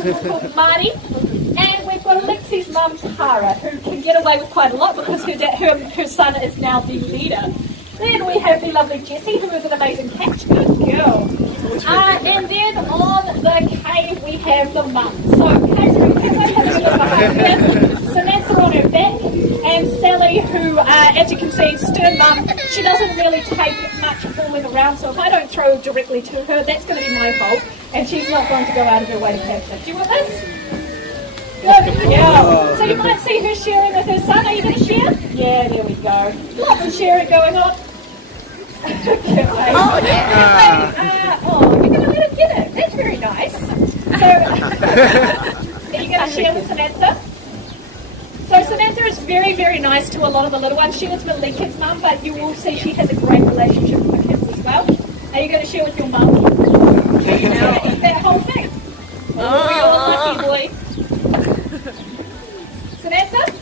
husband called Marty. And we've got Alexi's mum, Tara, who can get away with quite a lot because her son is now the leader. Then we have the lovely Jessie, who is an amazing cat. Good girl. And then on the cave we have the mum. So Samantha on her back, and Sally, who, as you can see, stern mum. She doesn't really take much fooling around, so if I don't throw directly to her, that's going to be my fault, and she's not going to go out of her way to catch it. Do you want this? Good girl. So you might see her sharing with her son. Are you going to share? Yeah, there we go. Lots of sharing going on. You're going to let him get it. That's very nice. So, are you going to share with Samantha? So Samantha is very, very nice to a lot of the little ones. She was Malika's mum, but you will see she has a great relationship with the kids as well. Are you going to share with your mum? Now eat that whole thing. Oh, you're a lucky boy. Samantha?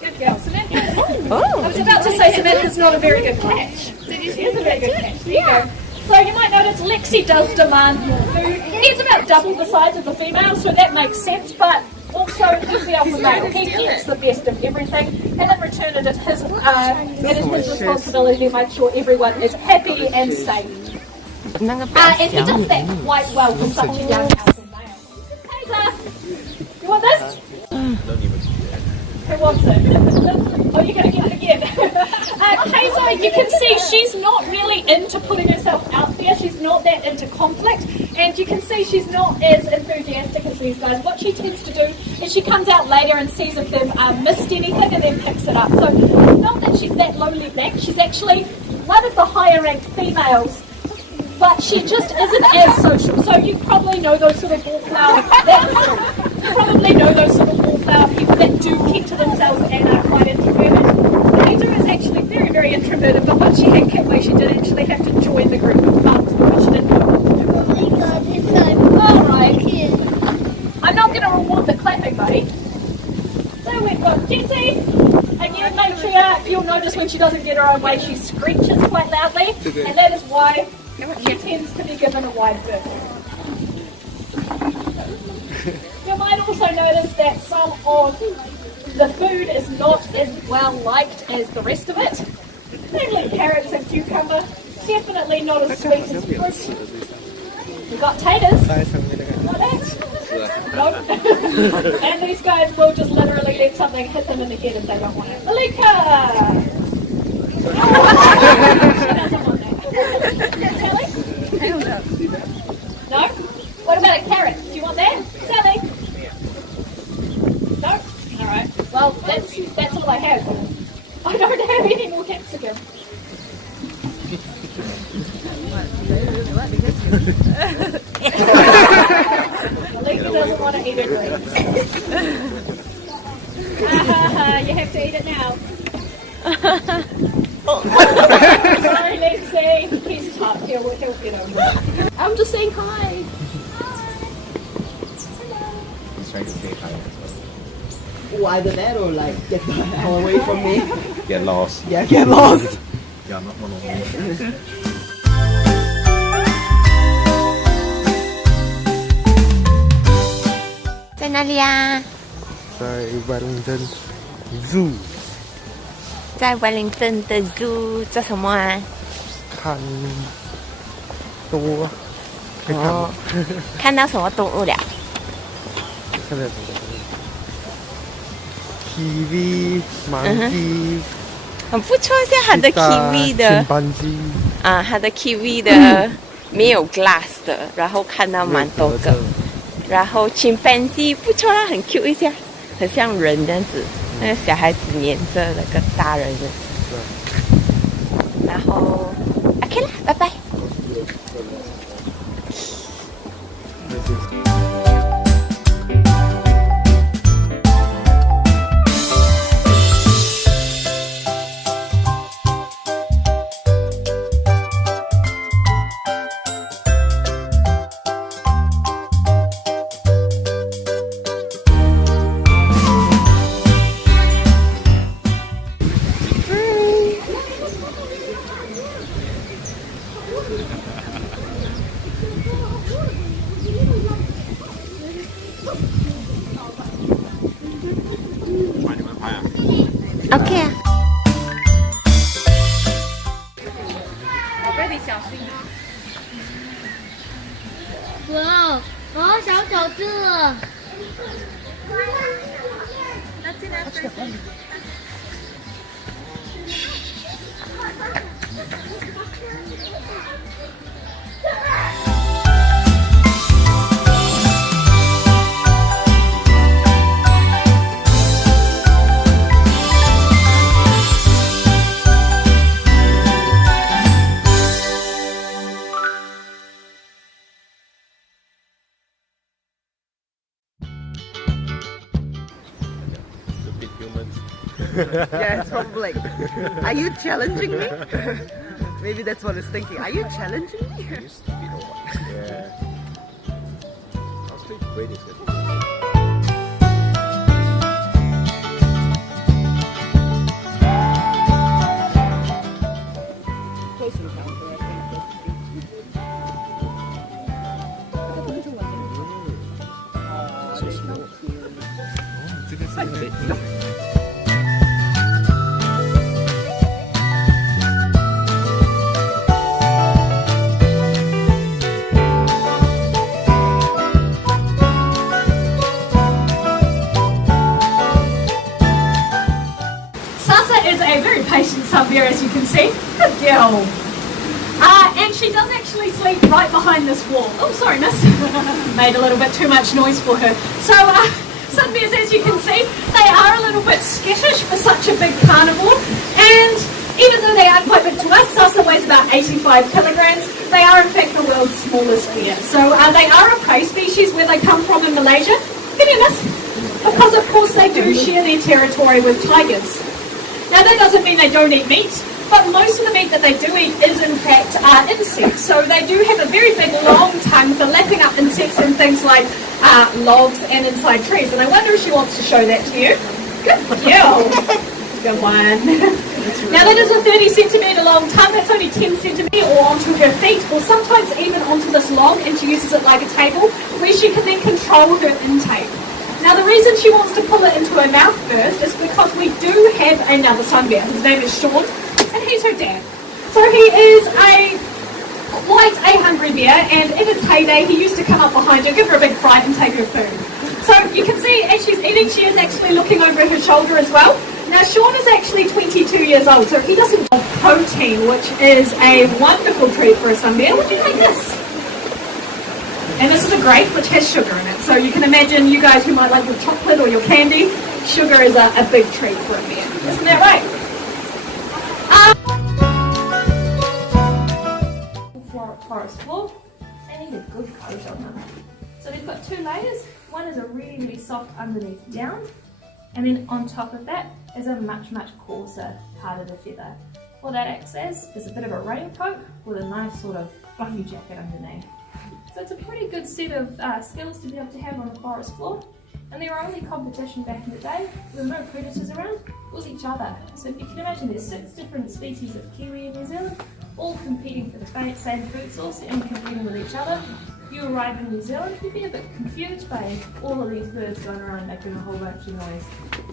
Good girl. Samantha. I was about to say Samantha's not a very good catch. Did you see? It's a very good catch. There you go. So you might notice Lexi does demand more food. He's about double the size of the female, so that makes sense, but also he's the alpha male. He gets the best of everything, and in return it is his responsibility to make sure everyone is happy and safe. And he does that quite well for such a young alpha male. Kaiser, you want this? Who wants it? Oh, you're going to get it again. Kaiser, you can see she's not really into putting herself out there. She's not that into conflict. And you can see she's not as enthusiastic as these guys. What she tends to do is she comes out later and sees if they've missed anything and then picks it up. So it's not that she's that lonely back. She's actually one of the higher ranked females, but she just isn't as social. So you probably know those sort of wallflower people that do keep to themselves and are quite introverted. Kaiser is actually very, very introverted, but once she had Kitway, she did actually have to join the group of mums because she didn't know what to do. Oh my god, it's so All right. cute. I'm not going to reward the clapping, buddy. So we've got Jessie. Again, matriarch. You'll notice when she doesn't get her own way, she screeches quite loudly, and that is why she tends to be given a wide berth. You might also notice that some of the food is not as well liked as the rest of it. Mainly carrots and cucumber. Definitely not as sweet as fruit. We've got taters. Like that. Nope. And these guys will just literally let something hit them in the head if they don't want it. Malika! She doesn't want that. Sally? No? What about a carrot? Do you want that? Sally? No? Alright. Well, that's all I have. I don't have any more capsicum. Malika doesn't want to eat her greens. You have to eat it now. Sorry, Lexi. He's tough. He'll get over it. I'm just saying hi. He's trying to say hi as well. Oh, either that or like get the hell away from me. Get lost. Yeah, get lost. Yeah, not one of me. 在哪里呀？在 Wellington Zoo 在 Wellington 的 Zoo 做什么啊？看动物啊，可以看吗？看到什么动物了？看到什么？kiwi、monkey，很不错，像它的 kiwi 的啊，它的 kiwi 的没有 glass 的，然后看到蛮多个。然后 chimpanzee 不错啦，很 cute 一下，很像人这样子，那个小孩子黏着那个大人的。然后 OK 啦，拜拜。OK 啊。宝贝，你小心。哇，好小小只啊！那进来。Yeah, it's probably like, are you challenging me? Maybe that's what it's thinking. Are you challenging me? You stupid or what? Yeah. I'll still wait it. Is a very patient sub-bear, as you can see. Good girl. And she does actually sleep right behind this wall. Oh, sorry, miss. Made a little bit too much noise for her. So, sub-bears, as you can see, they are a little bit skittish for such a big carnivore. And even though they are quite big to us, Sasa weighs about 85 kilograms, they are in fact the world's smallest bear. So, they are a prey species where they come from in Malaysia. Come here, miss. Because, of course, they do share their territory with tigers. Now that doesn't mean they don't eat meat, but most of the meat that they do eat is in fact insects. So they do have a very big long tongue for lapping up insects and things like logs and inside trees. And I wonder if she wants to show that to you. Good girl. Good one. Now that is a 30 centimetre long tongue. That's only 10 centimetre or onto her feet, or sometimes even onto this log, and she uses it like a table where she can then control her intake. Now the reason she wants to pull it into her mouth first is because we do have another son bear. His name is Sean, and he's her dad. So he is quite a hungry bear, and in his heyday he used to come up behind her, give her a big fright and take her food. So you can see as she's eating, she is actually looking over her shoulder as well. Now Sean is actually 22 years old, so he doesn't have protein, which is a wonderful treat for a son bear. Would you take this? And this is a grape which has sugar in it. So you can imagine, you guys who might like your chocolate or your candy, sugar is a big treat for a bear. Isn't that right? Forest floor, they need a good coat on them. So they've got two layers. One is a really, really soft underneath down, and then on top of that is a much, much coarser part of the feather. What that acts as is a bit of a raincoat with a nice sort of fluffy jacket underneath. So it's a pretty good set of skills to be able to have on the forest floor. And their only competition back in the day, with no predators around, was each other. So if you can imagine, there's 6 different species of kiwi in New Zealand, all competing for the same food source and competing with each other. You arrive in New Zealand, you'd be a bit confused by all of these birds going around making a whole bunch of noise.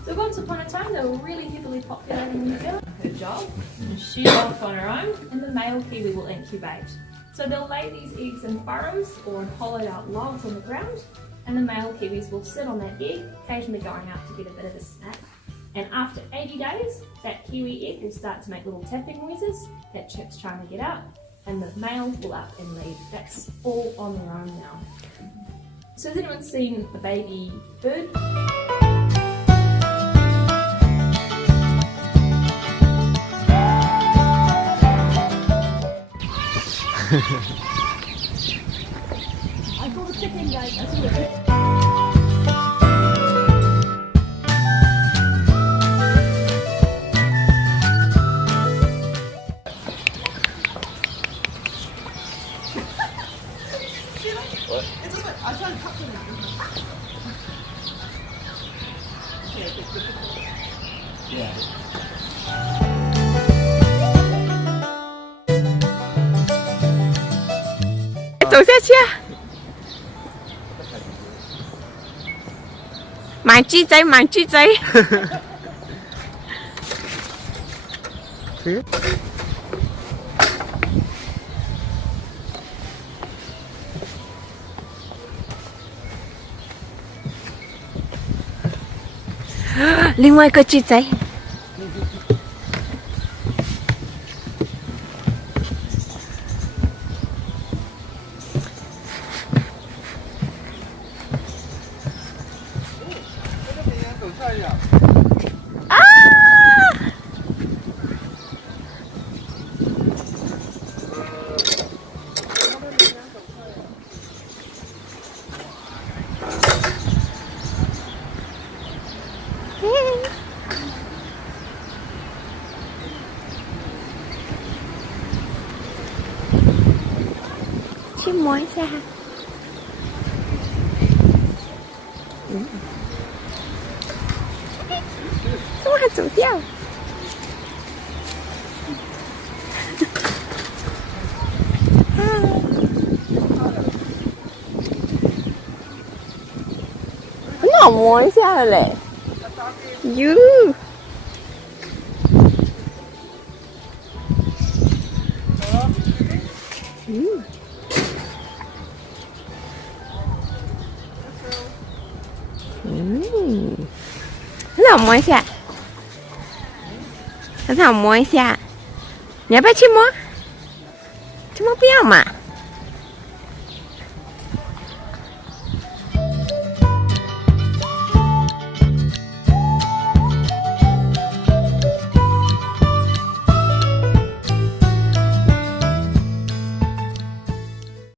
So once upon a time, they were really heavily populated in New Zealand. Her job, she's off on her own, and the male kiwi will incubate. So they'll lay these eggs in burrows or in hollowed out logs on the ground, and the male kiwis will sit on that egg, occasionally going out to get a bit of a snack. And after 80 days, that kiwi egg will start to make little tapping noises, that chick's trying to get out, and the male will up and leave. That's all on their own now. So has anyone seen a baby bird? I saw the chicken, guys. I saw the chicken.走下去啊！买鸡仔，买鸡仔。see? 另外一个巨仔。啊！去摸一下。哇，走掉！很好摸一下嘞。哟。很好摸一下，很好摸一下，你要不要去摸？去摸不要嘛。